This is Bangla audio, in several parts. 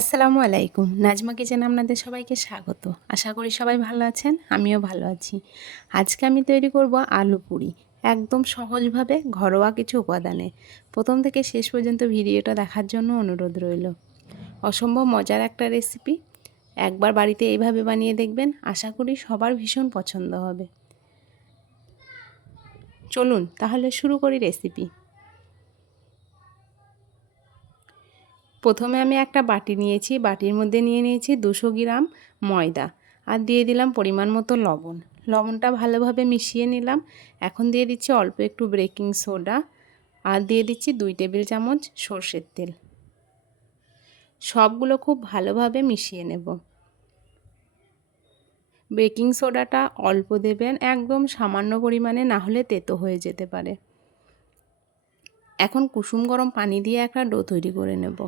আসসালামু আলাইকুম। নাজমা কিচেন আপনাদের সবাইকে স্বাগত। আশা করি সবাই ভালো আছেন, আমিও ভালো আছি। আজকে আমি তৈরি করব আলু পুরি, একদম সহজভাবে ঘরোয়া কিছু উপাদানে। প্রথম থেকে শেষ পর্যন্ত ভিডিওটা দেখার জন্য অনুরোধ রইল। অসম্ভব মজার একটা রেসিপি। একবার বাড়িতে এইভাবে বানিয়ে দেখবেন, আশা করি সবার ভীষণ পছন্দ হবে। চলুন, তাহলে শুরু করি রেসিপি। প্রথমে আমি একটা বাটি নিয়েছি, বাটির মধ্যে নিয়ে নিয়েছি দুশো গ্রাম ময়দা আর দিয়ে দিলাম পরিমাণ মতো লবণ। লবণটা ভালোভাবে মিশিয়ে নিলাম। এখন দিয়ে দিচ্ছি অল্প একটু বেকিং সোডা আর দিয়ে দিচ্ছি দুই টেবিল চামচ সর্ষের তেল। সবগুলো খুব ভালোভাবে মিশিয়ে নেব। বেকিং সোডাটা অল্প দেবেন, একদম সামান্য পরিমাণে না হলে তেতো হয়ে যেতে পারে। এখন কুসুম গরম পানি দিয়ে একটা ডো তৈরি করে নেব।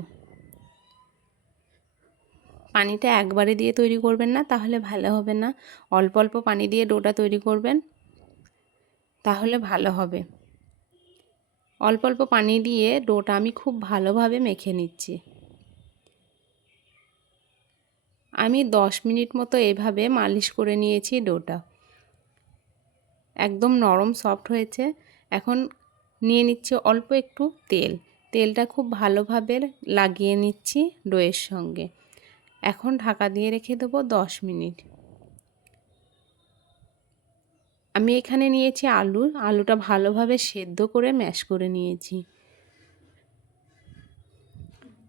পানিটা একবারে দিয়ে তৈরি করবেন না, তাহলে ভালো হবে না। অল্প অল্প পানি দিয়ে ডোটা তৈরি করবেন, তাহলে ভালো হবে। অল্প অল্প পানি দিয়ে ডোটা আমি খুব ভালোভাবে মেখে নিচ্ছি। আমি দশ মিনিট মতো এভাবে মালিশ করে নিয়েছি ডোটা। একদম নরম সফট হয়েছে। এখন নিয়ে নিচ্ছি অল্প একটু তেল। তেলটা খুব ভালোভাবে লাগিয়ে নিচ্ছি ডোয়ের সঙ্গে। এখন ঢাকা দিয়ে রেখে দেবো দশ মিনিট। আমি এখানে নিয়েছি আলু। আলুটা ভালোভাবে সেদ্ধ করে ম্যাশ করে নিয়েছি।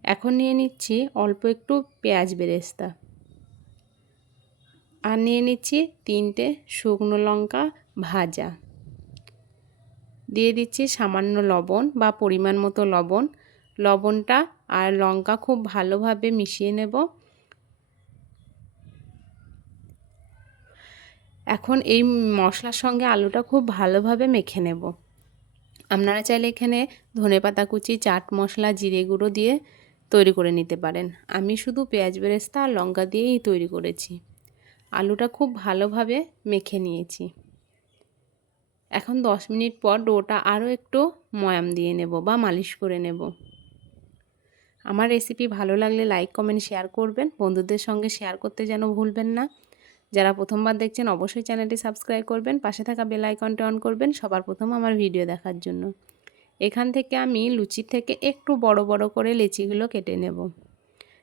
এখন নিয়ে নিচ্ছি অল্প একটু পেঁয়াজ বেরেস্তা। আর নিয়ে নিচ্ছি তিনটে শুকনো লঙ্কা ভাজা। দিয়ে দিচ্ছি সামান্য লবণ বা পরিমাণ মতো লবণ। লবণটা আর লঙ্কা খুব ভালোভাবে মিশিয়ে নেব। এখন এই মশলার সঙ্গে আলুটা খুব ভালোভাবে মেখে নেব। আপনারা চাইলে এখানে ধনে পাতা কুচি, চাট মশলা, জিরে গুঁড়ো দিয়ে তৈরি করে নিতে পারেন। আমি শুধু পেঁয়াজ, বেরেস্তা আর লঙ্কা দিয়েই তৈরি করেছি। আলুটা খুব ভালোভাবে মেখে নিয়েছি। এখন দশ মিনিট পর ডোটা আরও একটু ময়াম দিয়ে নেব বা মালিশ করে নেব। আমার রেসিপি ভালো লাগলে লাইক, কমেন্ট, শেয়ার করবেন। বন্ধুদের সঙ্গে শেয়ার করতে যেন ভুলবেন না। যারা প্রথমবার দেখছেন, অবশ্যই চ্যানেলটি সাবস্ক্রাইব করবেন, পাশে থাকা বেল আইকনটি অন করবেন সবার প্রথম আমার ভিডিও দেখার জন্য। এখান থেকে আমি লুচি থেকে একটু বড় বড় করে লিচিগুলো কেটে নেব।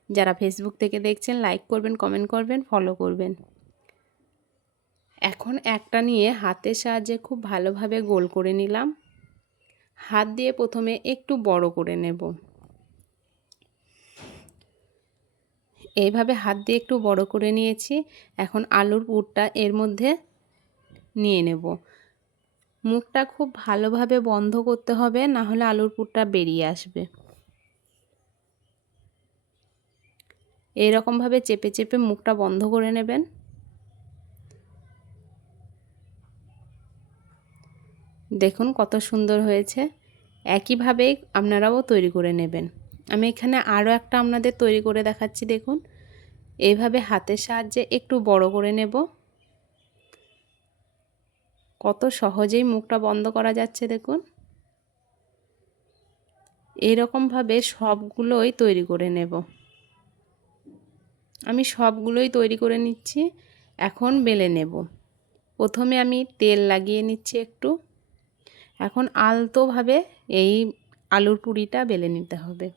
যারা ফেসবুক থেকে দেখছেন লাইক করবেন কমেন্ট করবেন ফলো করবেন। এখন একটা নিয়ে হাতের সাহায্যে খুব ভালোভাবে গোল করে নিলাম। হাত দিয়ে প্রথমে একটু বড় করে নেব। এইভাবে হাত দিয়ে একটু বড় করে নিয়েছি। এখন আলুর পুরটা এর মধ্যে নিয়ে নেব। মুখটা খুব ভালোভাবে বন্ধ করতে হবে, না হলে আলুর পুরটা বেরিয়ে আসবে। এইরকমভাবে চেপে চেপে মুখটা বন্ধ করে নেবেন। দেখুন কত সুন্দর হয়েছে। একইভাবে আপনারাও তৈরি করে নেবেন। আমি এখানে আরও একটা আপনাদের তৈরি করে দেখাচ্ছি, দেখুন। এইভাবে হাতের সাহায্যে একটু বড় করে নেব। কত সহজেই মুখটা বন্ধ করা যাচ্ছে, দেখুন। এইরকমভাবে সবগুলোই তৈরি করে নেব। আমি সবগুলোই তৈরি করে নিচ্ছি, এখন বেলে নেব। প্রথমে আমি তেল লাগিয়ে নিচ্ছি একটু। এখন আলতোভাবে এই আলুর পুরিটা বেলে নিতে হবে।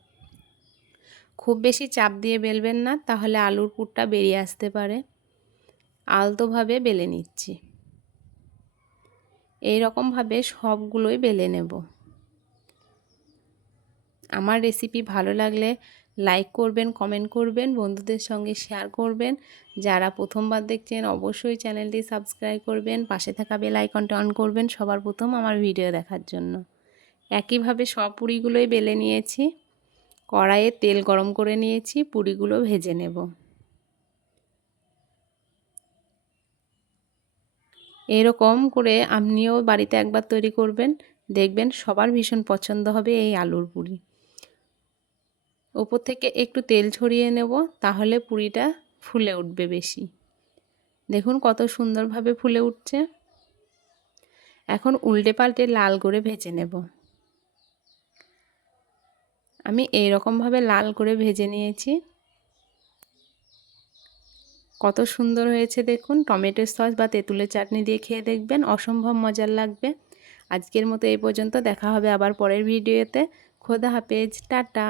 খুব বেশি চাপ দিয়ে বেলবেন না, তাহলে আলুর পুরটা বেরিয়ে আসতে পারে। আলতোভাবে বেলে নিচ্ছি। এই রকমভাবে সবগুলোই বেলে নেব। আমার রেসিপি ভালো লাগলে লাইক করবেন কমেন্ট করবেন, বন্ধুদের সঙ্গে শেয়ার করবেন। যারা প্রথমবার দেখছেন, অবশ্যই চ্যানেলটি সাবস্ক্রাইব করবেন, পাশে থাকা বেল আইকনটা অন করবেন সবার প্রথম আমার ভিডিও দেখার জন্য। একইভাবে সব পুরিগুলোই বেলে নিয়েছি। কড়াইয়ে তেল গরম করে নিয়েছি, পুরিগুলো ভেজে নেব। এরকম করে আপনিও বাড়িতে একবার তৈরি করবেন, দেখবেন সবার ভীষণ পছন্দ হবে এই আলুর পুরি। ওপর থেকে একটু তেল ছড়িয়ে নেব, তাহলে পুরিটা ফুলে উঠবে বেশি। দেখুন কত সুন্দরভাবে ফুলে উঠছে। এখন উল্টে পাল্টে লাল করে ভেজে নেব। আমি এই রকমভাবে লাল করে ভেজে নিয়েছি। কত সুন্দর হয়েছে দেখুন। টমেটো সস বা তেঁতুলের চাটনি দিয়ে খেয়ে দেখবেন। অসম্ভব মজার লাগবে। আজকের মতো এই পর্যন্ত। দেখা হবে আবার পরের ভিডিওতে। খোদা হাফেজ। টাটা।